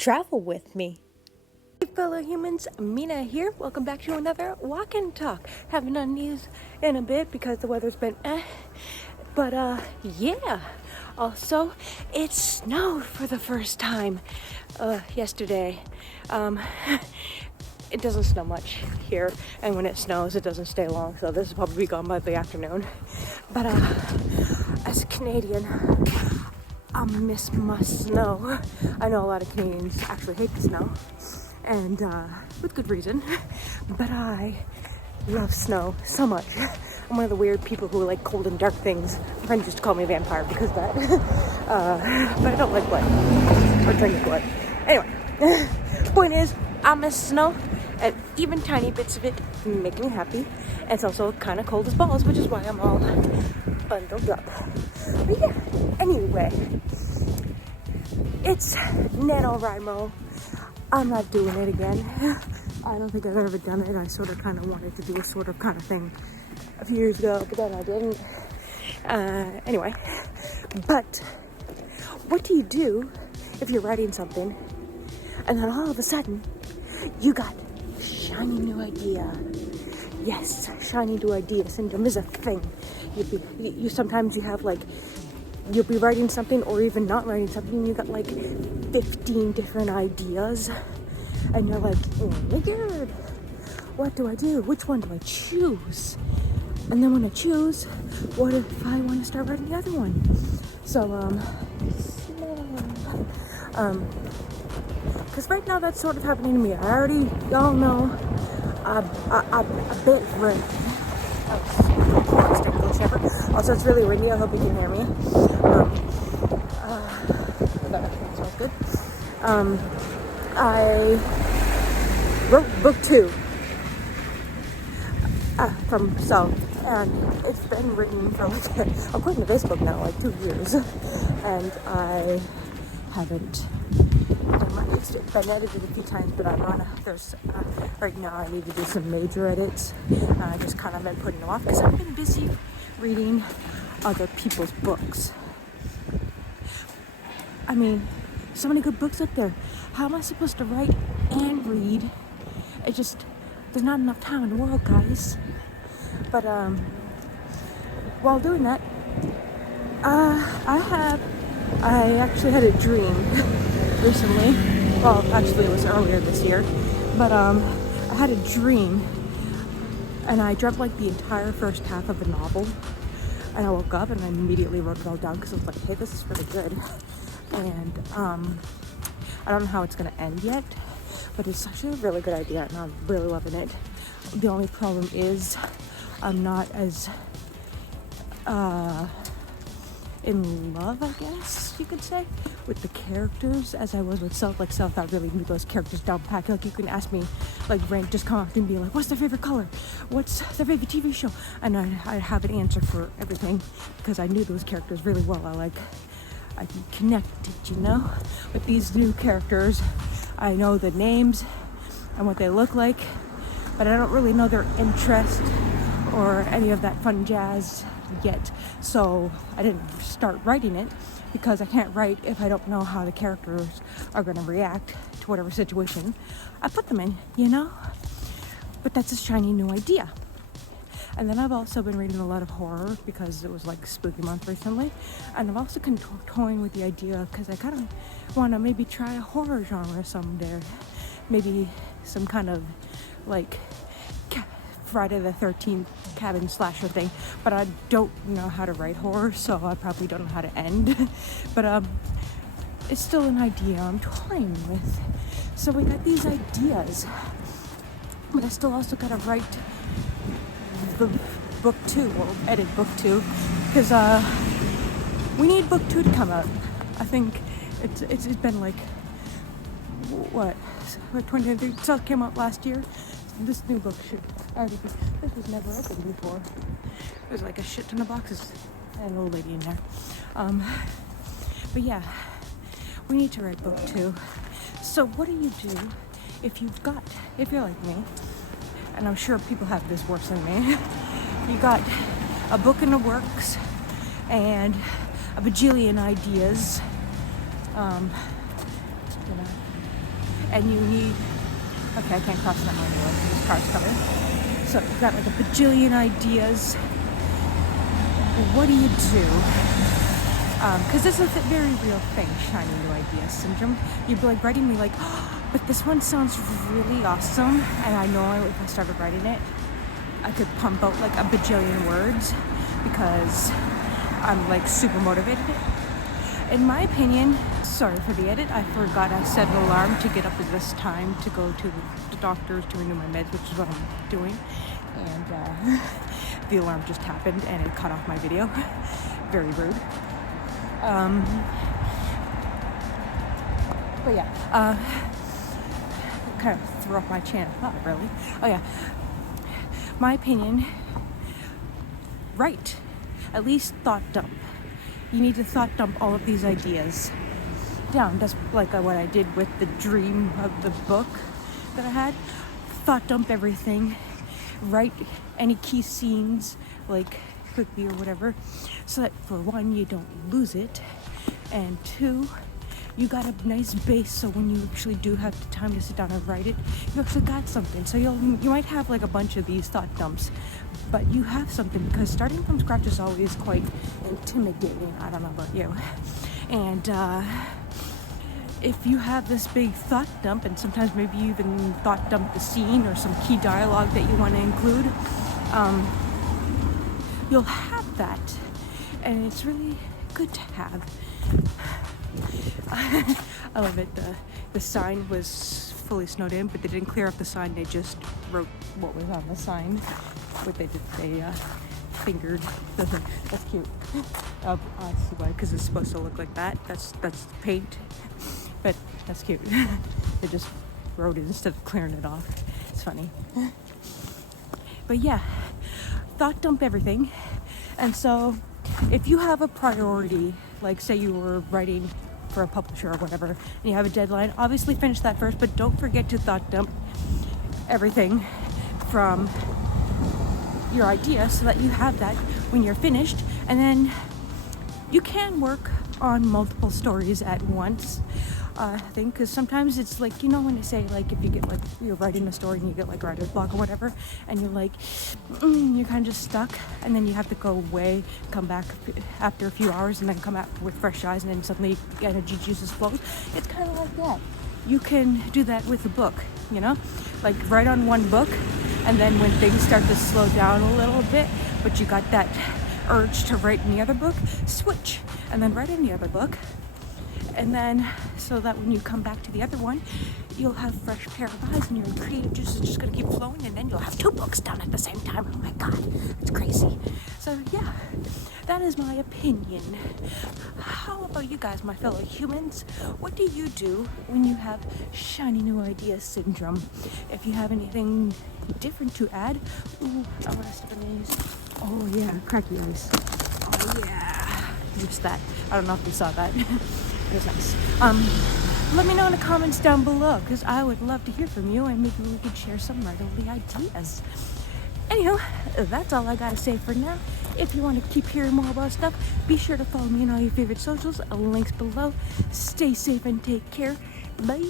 Travel with me. Hey fellow humans, Mina here. Welcome back to another walk and talk. Haven't done these in a bit because the weather's been but yeah. Also, it snowed for the first time yesterday. It doesn't snow much here, and when it snows it doesn't stay long, so this will probably be gone by the afternoon. But as a Canadian, I miss my snow. I know a lot of Canadians actually hate the snow, and with good reason, but I love snow so much. I'm one of the weird people who like cold and dark things. My friends used to call me a vampire because of that. But I don't like blood or drinking blood. Anyway, point is, I miss snow, and even tiny bits of it make me happy. And it's also kind of cold as balls, which is why I'm all bundled up. But yeah, anyway, it's NaNoWriMo. I'm not doing it again. I don't think I've ever done it. I sort of kind of wanted to do a sort of kind of thing a few years ago, but then I didn't. Anyway, but what do you do if you're writing something and then all of a sudden you got a shiny new idea? Yes, shiny new idea syndrome is a thing. You sometimes you have like, you'll be writing something or even not writing something and you got like 15 different ideas and you're like, oh my god, what do I do? Which one do I choose? And then when I choose, what if I want to start writing the other one? So, because right now that's sort of happening to me. I already, y'all know, a bit red. Also, it's really windy. I hope you can hear me. That smells good. I wrote Booktube and it's been written for like, according to this book now, like 2 years, and I haven't done my, it's been edited a few times, but I'm on right now I need to do some major edits. I just kind of been putting them off because I've been busy reading other people's books. I mean, so many good books out there. How am I supposed to write and read? It just, there's not enough time in the world, guys. But while doing that, I actually had a dream recently. Well, actually it was earlier this year, but I had a dream and I dreamt like the entire first half of a novel, and I woke up and I immediately wrote it all down because I was like, hey, this is really good. And I don't know how it's gonna end yet, but it's actually a really good idea and I'm really loving it. The only problem is I'm not as in love, I guess you could say, with the characters as I was with Self. Like Self, I really knew those characters down pat. Like you can ask me, like rank, just come up and be like, what's their favorite color? What's their favorite TV show? And I have an answer for everything because I knew those characters really well. I connected, you know, with these new characters. I know the names and what they look like, but I don't really know their interest or any of that fun jazz yet. So I didn't start writing it because I can't write if I don't know how the characters are going to react to whatever situation I put them in, you know? But that's a shiny new idea. And then I've also been reading a lot of horror because it was like spooky month recently. And I've also been toying with the idea because I kind of want to maybe try a horror genre someday. Maybe some kind of like Friday the 13th cabin slasher thing. But I don't know how to write horror, so I probably don't know how to end. But it's still an idea I'm toying with. So we got these ideas. But I still also got to write the book 2, or edit book 2, because we need book 2 to come out. I think it's been like, what, 2023, so it came out last year. This new book should already be, this was never opened before. There's like a shit ton of boxes and an old lady in there. But yeah, we need to write book 2. So what do you do if you're like me, and I'm sure people have this worse than me, you got a book in the works and a bajillion ideas, and you need, okay, I can't cross that line anymore because this car's coming. So you've got like a bajillion ideas. What do you do? Because this is a very real thing, shiny new idea syndrome. You'd be like writing me like, oh, but this one sounds really awesome, and I know if I started writing it, I could pump out like a bajillion words because I'm like super motivated. In my opinion, sorry for the edit, I forgot I set an alarm to get up at this time to go to the doctor's to renew my meds, which is what I'm doing. And the alarm just happened and it cut off my video. Very rude. But yeah, kind of threw off my chain of thought, really. Oh yeah, my opinion, write, at least thought dump. You need to thought dump all of these ideas down. That's like what I did with the dream of the book that I had. Thought dump everything, write any key scenes, like quickly or whatever, so that for one, you don't lose it, and two, you got a nice base, so when you actually do have the time to sit down and write it, you actually got something. So you might have like a bunch of these thought dumps, but you have something, because starting from scratch is always quite intimidating. I don't know about you. And if you have this big thought dump, and sometimes maybe you even thought dump the scene or some key dialogue that you want to include, you'll have that, and it's really good to have. I love it. The sign was fully snowed in, but they didn't clear up the sign. They just wrote what was on the sign. What they did, they fingered. That's cute. I see why, because it's supposed to look like that. That's paint, but that's cute. They just wrote it instead of clearing it off. It's funny. But yeah, thought dump everything. And so if you have a priority, like say you were writing for a publisher or whatever, and you have a deadline, obviously finish that first, but don't forget to thought dump everything from your idea so that you have that when you're finished. And then you can work on multiple stories at once. I think, because sometimes it's like, you know, when they say like if you get like, you're writing a story and you get like writer's block or whatever, and you're like you're kind of just stuck, and then you have to go away, come back after a few hours, and then come out with fresh eyes, and then suddenly energy juices flow. It's kind of like that. You can do that with a book, you know, like write on one book, and then when things start to slow down a little bit, but you got that urge to write in the other book, switch and then write in the other book. And then, so that when you come back to the other one, you'll have a fresh pair of eyes, and your creative juice is just going to keep flowing, and then you'll have 2 books done at the same time. Oh my God, it's crazy. So yeah, that is my opinion. How about you guys, my fellow humans? What do you do when you have shiny new idea syndrome? If you have anything different to add, ooh, I want to step in these. Oh yeah, cracky ice. Oh yeah, just that. I don't know if you saw that. It was nice. Let me know in the comments down below, because I would love to hear from you, and maybe we could share some writerly ideas. Anyhow, that's all I gotta say for now. If you want to keep hearing more about stuff, be sure to follow me on all your favorite socials. Links below. Stay safe and take care. Bye.